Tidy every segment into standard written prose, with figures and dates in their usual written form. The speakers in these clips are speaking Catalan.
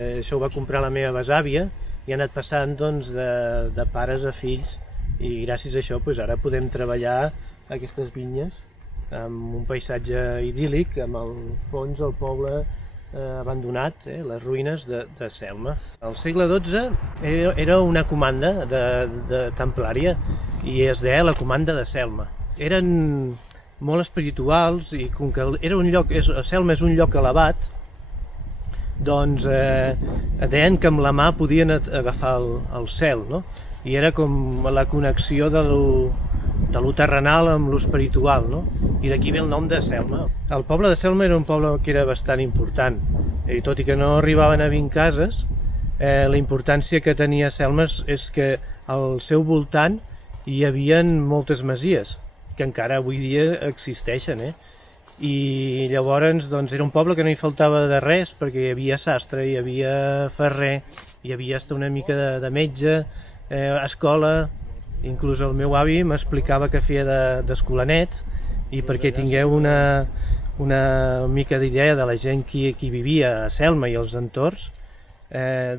Això ho va comprar la meva besàvia i ha anat passant doncs, de pares a fills, i gràcies a això doncs, ara podem treballar aquestes vinyes amb un paisatge idíl·lic, amb al fons el poble abandonat, les ruïnes de Selma. Al segle XII era una comanda de templària i es deia la comanda de Selma. Eren molt espirituals i com que era un lloc, Selma és un lloc elevat, doncs deien que amb la mà podien agafar el cel, no? I era com la connexió de lo terrenal amb lo espiritual, no? I d'aquí ve el nom de Selma. El poble de Selma era un poble que era bastant important, i tot i que no arribaven a 20 cases, la importància que tenia Selma és que al seu voltant hi havia moltes masies, que encara avui dia existeixen, I llavors doncs, era un poble que no hi faltava de res, perquè hi havia sastre, hi havia ferrer, hi havia hasta una mica de metge, escola, inclús el meu avi m'explicava que feia d'escolanet, i perquè tingueu una mica d'idea de la gent que vivia a Selma i als entorns,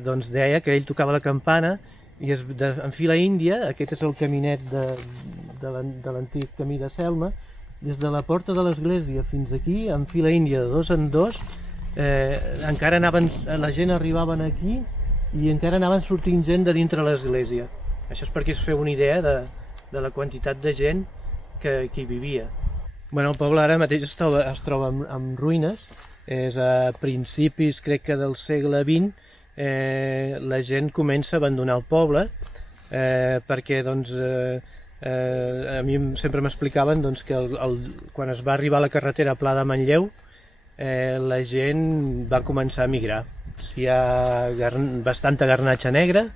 doncs deia que ell tocava la campana i en fila índia, aquest és el caminet de l'antic camí de Selma, des de la porta de l'església fins aquí, en fila índia de dos en dos, encara la gent arribaven aquí i encara anaven sortint gent de dintre l'església. Això és perquè es feu una idea de la quantitat de gent que hi vivia. El poble ara mateix es troba en ruïnes. És a principis, crec que del segle XX, la gent comença a abandonar el poble perquè doncs, a mi sempre m'explicaven doncs, que quan es va arribar a la carretera Pla de Manlleu, la gent va començar a migrar. Hi ha bastanta garnatxa negra,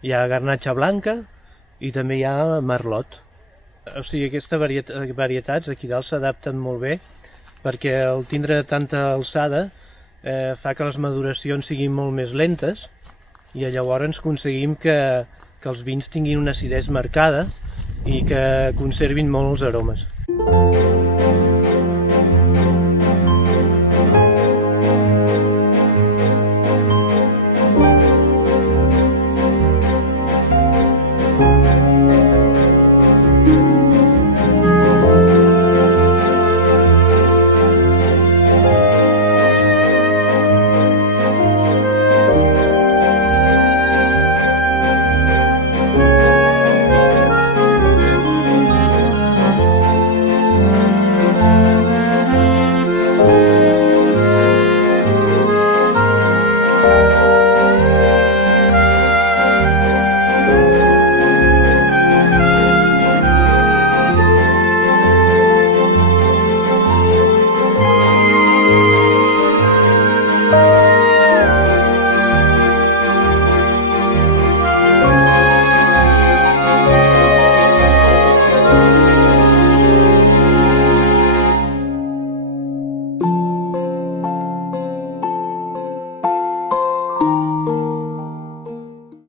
hi ha garnatxa blanca i també hi ha merlot. O sigui, aquestes varietats aquí dalt s'adapten molt bé perquè el tindre tanta alçada fa que les maduracions siguin molt més lentes i llavors aconseguim que els vins tinguin una acidesa marcada i que conservin molt els aromes.